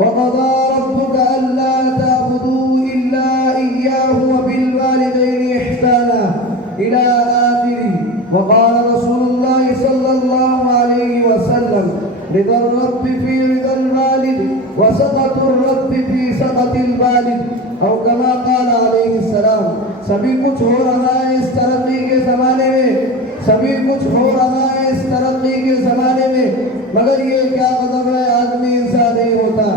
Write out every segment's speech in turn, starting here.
وقضى ربك ألا تعبدوا إلا إياه وبالوالدين إحسانا إلى آخره. وقال رسول الله صلى الله عليه وسلم رضا الرب في رضا الوالد وسخط الرب في سخط الوالد، او كما قال علیہ السلام. سبھی کچھ ہو رہا ہے اس ترقی کے زمانے میں، سبھی کچھ ہو رہا ہے اس ترقی کے زمانے میں، مگر یہ کیا غضب ہے آدمی انسان نہیں ہوتا.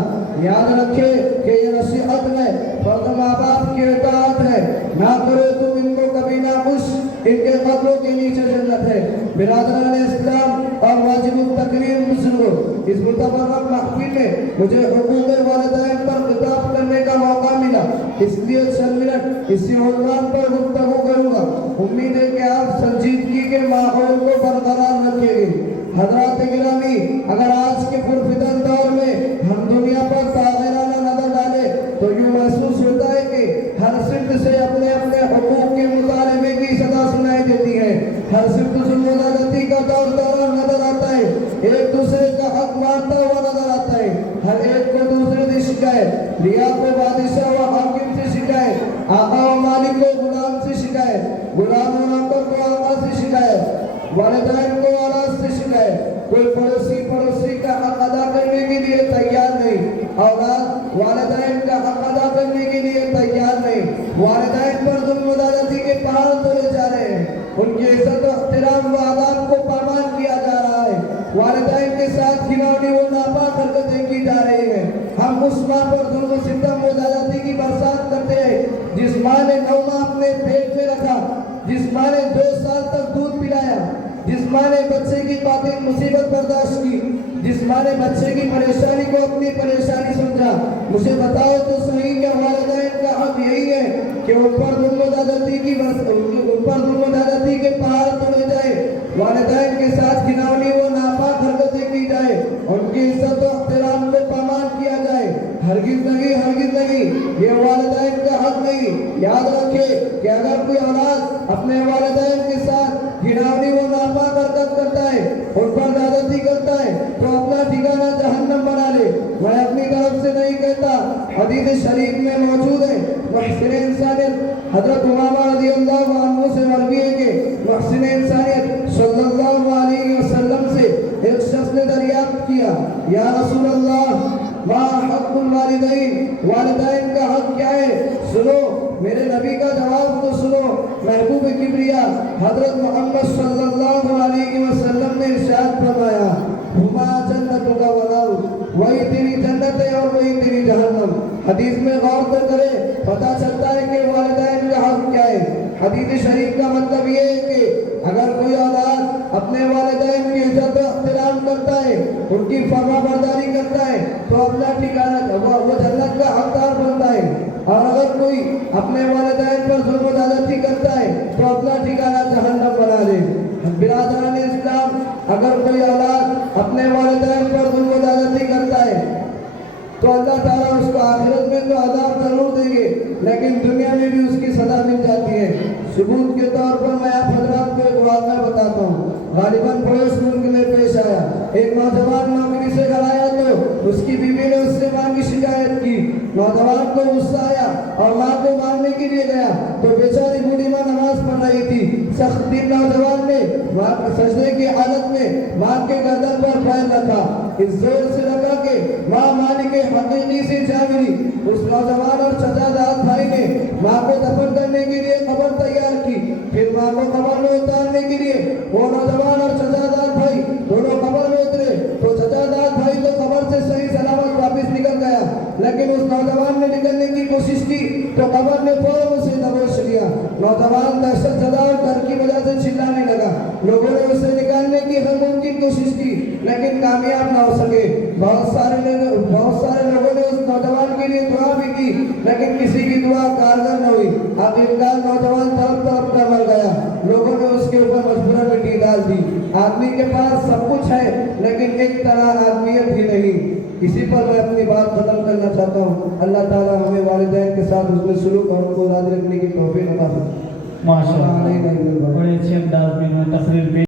یاد رکھے کہ یہ نصیحت ہے، فرض ماں باپ کی اطاعت ہے. نہ کرو تم ان کو کبھی نہ خوش، ان کے قدروں کے نیچے جنت ہے. برادران اسلام اور واجب التکریم بزرگوں، اس متبرک محفل میں مجھے حقوق والدین پر خطاب کرنے کا موقع ملا، اس لیے چند منٹ اسی عنوان پر گفتگو کروں گا. امید ہے کہ آپ سنجیدگی کے ماحول کو برقرار رکھیں گے. حضرات گرامی، اگر آج کے پرفتن دور میں ہم دنیا پر طاغرانہ نظر ڈالیں تو یوں محسوس ہوتا ہے کہ ہر صنف سے اپنے اپنے حقوق کے مطالبے کی صدا سنائی دیتی ہے. ہر صنف ظلم و زیادتی کا دورہ نظر آتا ہے، ایک دوسرے کا حق مانتا ہوا نظر آتا ہے. ہر ایک کو دوسرے سے شکایت، ریا کو بادشاہ و حاکم سے شکایت، آقا و مالک کو غلام سے شکایت، غلام و نوکر کو آقا سے شکایت، والدین کو اولاد سے شکایت. کوئی پڑوسی کا حق ادا کرنے کے لیے تیار نہیں، اولاد والدین کا حق ادا کرنے کے لیے تیار نہیں. والدین پر ظلم و زیادتی کے پہاڑ تولے جا رہے ہیں، ان کی عزت و احترام و آداب کو پامال کیا جا رہا ہے. والدین کے ساتھ گھناؤنی و ناپاک حرکتیں کی جا رہی ہیں. ہم اس ماں پر ظلم و ستم و زیادتی کی برسات کرتے ہیں جس ماں نے 9 ماہ اپنے پیٹ میں رکھا، جس ماں نے 2 سال تک دودھ پلایا، جس ماں نے بچے کی قاتل مصیبت برداشت کی، جس ماں نے بچے کی پریشانی کو اپنی پریشانی سمجھا. مجھے بتاؤ تو صحیح کہ والدین کا حق یہی ہے کہ اوپر ظلم و زیادتی کے پہاڑ توڑے جائے، والدین کے ساتھ گھناؤنی و ناپاک حرکتیں کی جائے، ان کی عزت و احترام کو پامال کیا جائے. ہرگز نہیں، ہرگز نہیں، یہ والدین کا حق نہیں. یاد رکھے کہ اگر کوئی اولاد اپنے والدین کے ساتھ گھناؤنی و ناپاک حرکت کرتا ہے، ان پر زیادتی کرتا ہے، تو اپنا ٹھکانہ جہنم بنا لے. میں اپنی طرف سے نہیں کہتا، حدیث شریف میں موجود ہے. محسن انسانیت حضرت امامہ رضی اللہ عنہ سے مروی ہے کہ محسن انسانیت صلی اللہ علیہ وسلم سے ایک شخص نے دریافت کیا، یا رسول اللہ ما حق الوالدین، والدین کا حق کیا ہے؟ سنو میرے نبی کا جواب تو سنو. محبوب کبریا حضرت محمد صلی اللہ علیہ وسلم نے ارشاد فرمایا، ہما جنتک و نار، وہی تیری جنت ہے اور وہی تیری جہنم. حدیث میں غور کرے پتہ چلتا ہے کہ والدین کا حق کیا ہے. حدیث شریف کا مطلب یہ ہے کہ اگر کوئی اولاد اپنے والدین کی عزت و احترام کرتا ہے، ان کی فرما برداری کرتا ہے، تو اپنا ٹھکانہ وہ جنت کا حقدار بنتا ہے. اور اگر کوئی اپنے والدین پر ظلم و زیادتی کرتا ہے تو اپنا ٹھکانہ جہنم بنا لے. برادران اسلام، اگر کوئی اولاد اپنے والدین پر ظلم و زیادتی کرتا ہے تو اللہ تعالیٰ اس کو آخرت میں تو عذاب ضرور دیں گے، لیکن دنیا میں بھی اس کی سزا مل جاتی ہے. ثبوت کے طور پر میں آپ حضرات کو ایک واقعہ بتاتا ہوں. غالباً پڑوس ملک میں پیش آیا. ایک نوجوان نوکری سے گھر آیا تو اس کی بیوی نے اس سے ماں کی شکایت کی. نوجوان کو غصہ آیا اور ماں کو مارنے کے لیے گیا تو بیچاری بوڑھی ماں نماز پڑھ رہی تھی. سخت دل نوجوان نے سجدے کی حالت میں ماں کے گردن پر پیر رکھا، اس زور سے رکھا کہ ماں مالک حقیقی سے جا ملی. اس نوجوان اور چچا داد بھائی نے ماں کو دفن کرنے کے لیے قبر تیار کی. پھر ماں کو قبر میں اتارنے کے لیے وہ نوجوان اور چچا داد بھائی دونوں قبر میں اترے تو چچا داد بھائی تو قبر سے صحیح سلامت واپس نکل گیا، لیکن اس نوجوان نے نکلنے کی کوشش کی تو قبر نے فوراً اسے دبوچ لیا. نوجوان دہشت زدہ اور ڈر کی وجہ سے چلانے لگا. لوگوں نے اسے نکالنے کی ہر ممکن کوشش کی لیکن کامیاب نہ ہو سکے. بہت سارے لوگوں نے اس نوجوان کے لیے دعا بھی کی لیکن کسی کی دعا کارگر نہ ہوئی. آخرکار نوجوان تڑپ کر مر گیا. لوگوں نے اس کے اوپر مجبوراً مٹی ڈال دی. آدمی کے پاس سب کچھ ہے لیکن ایک طرح آدمیت ہی نہیں. اسی پر میں اپنی بات ختم کرنا چاہتا ہوں. اللہ تعالیٰ ہمیں والدین کے ساتھ حسن سلوک اور ان کو راضی رکھنے کی توفیق عطا فرمائے. ماشاء اللہ، بڑے اچھے انداز میں تقریر